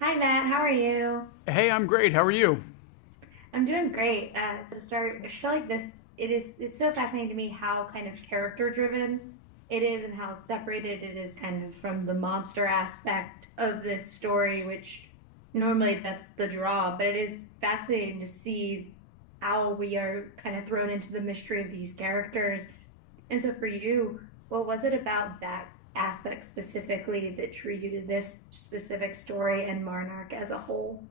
Hi Matt, how are you? Hey, I'm great. How are you? I'm doing great. So to start, I feel like it's so fascinating to me how kind of character driven it is and how separated it is kind of from the monster aspect of this story, which normally that's the draw, but it is fascinating to see how we are kind of thrown into the mystery of these characters. And so for you, what was it about that aspect specifically that drew you to this specific story and Monarch as a whole?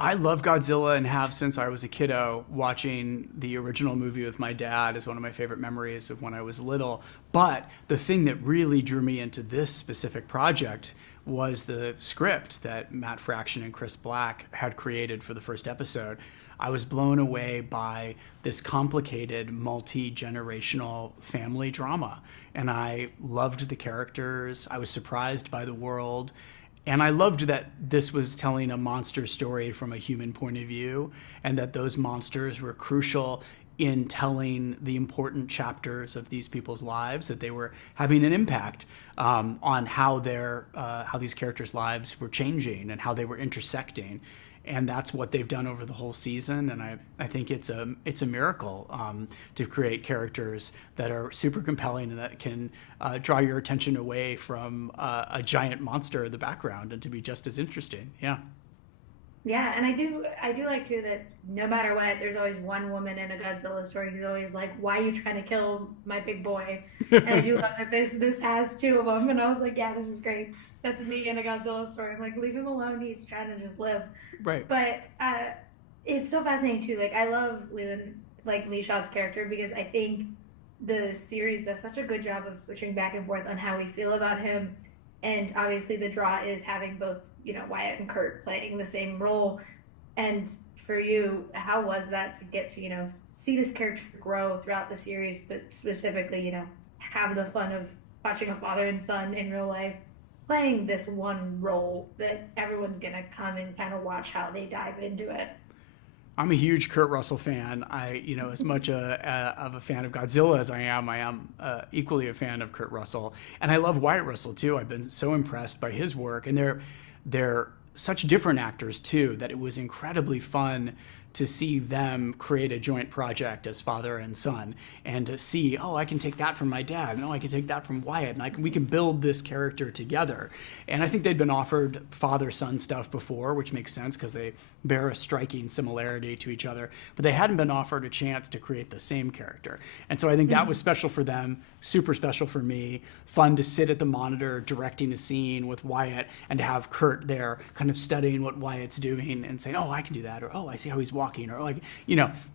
I love Godzilla and have since I was a kiddo. Watching the original movie with my dad is one of my favorite memories of when I was little. But the thing that really drew me into this specific project was the script that Matt Fraction and Chris Black had created for the first episode. I was blown away by this complicated, multi generational family drama. And I loved the characters. I was surprised by the world. And I loved that this was telling a monster story from a human point of view, and that those monsters were crucial in telling the important chapters of these people's lives, that they were having an impact on how these characters' lives were changing and how they were intersecting. And that's what they've done over the whole season. And I think it's a miracle to create characters that are super compelling and that can draw your attention away from a giant monster in the background and to be just as interesting. Yeah. Yeah, and I do like too that no matter what, there's always one woman in a Godzilla story who's always like, "Why are you trying to kill my big boy?" And I do love that this has two of them, and I was like, "Yeah, this is great. That's me in a Godzilla story." I'm like, "Leave him alone. He's trying to just live." Right. But it's so fascinating too. Like I love Leland, like Lee Shaw's character because I think the series does such a good job of switching back and forth on how we feel about him. And obviously, the draw is having both, Wyatt and Kurt playing the same role. And for you, how was that to get to, see this character grow throughout the series, but specifically, have the fun of watching a father and son in real life playing this one role that everyone's going to come and kind of watch how they dive into it? I'm a huge Kurt Russell fan. As much of a fan of Godzilla as I am equally a fan of Kurt Russell, and I love Wyatt Russell too. I've been so impressed by his work, and they're such different actors too that it was incredibly fun to see them create a joint project as father and son, and to see, oh, I can take that from my dad, and oh, I can take that from Wyatt, and we can build this character together. And I think they'd been offered father son stuff before, which makes sense because they bear a striking similarity to each other, but they hadn't been offered a chance to create the same character. And so I think that was Mm-hmm. special for them, super special for me. Fun to sit at the monitor directing a scene with Wyatt and to have Kurt there kind of studying what Wyatt's doing and saying, oh, I can do that, or oh, I see how he's walking, or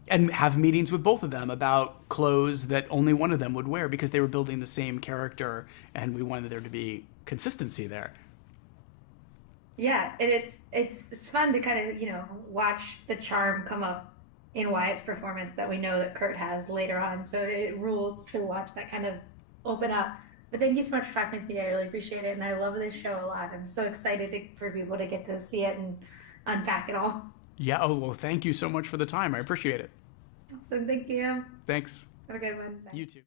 and have meetings with both of them about clothes that only one of them would wear because they were building the same character and we wanted there to be consistency there. Yeah, and it's fun to kind of, watch the charm come up in Wyatt's performance that we know that Kurt has later on. So it rules to watch that kind of open up. But thank you so much for talking with me today. I really appreciate it. And I love this show a lot. I'm so excited for people to get to see it and unpack it all. Yeah, oh, well, thank you so much for the time. I appreciate it. So thank you. Thanks. Have a good one. Bye. You too.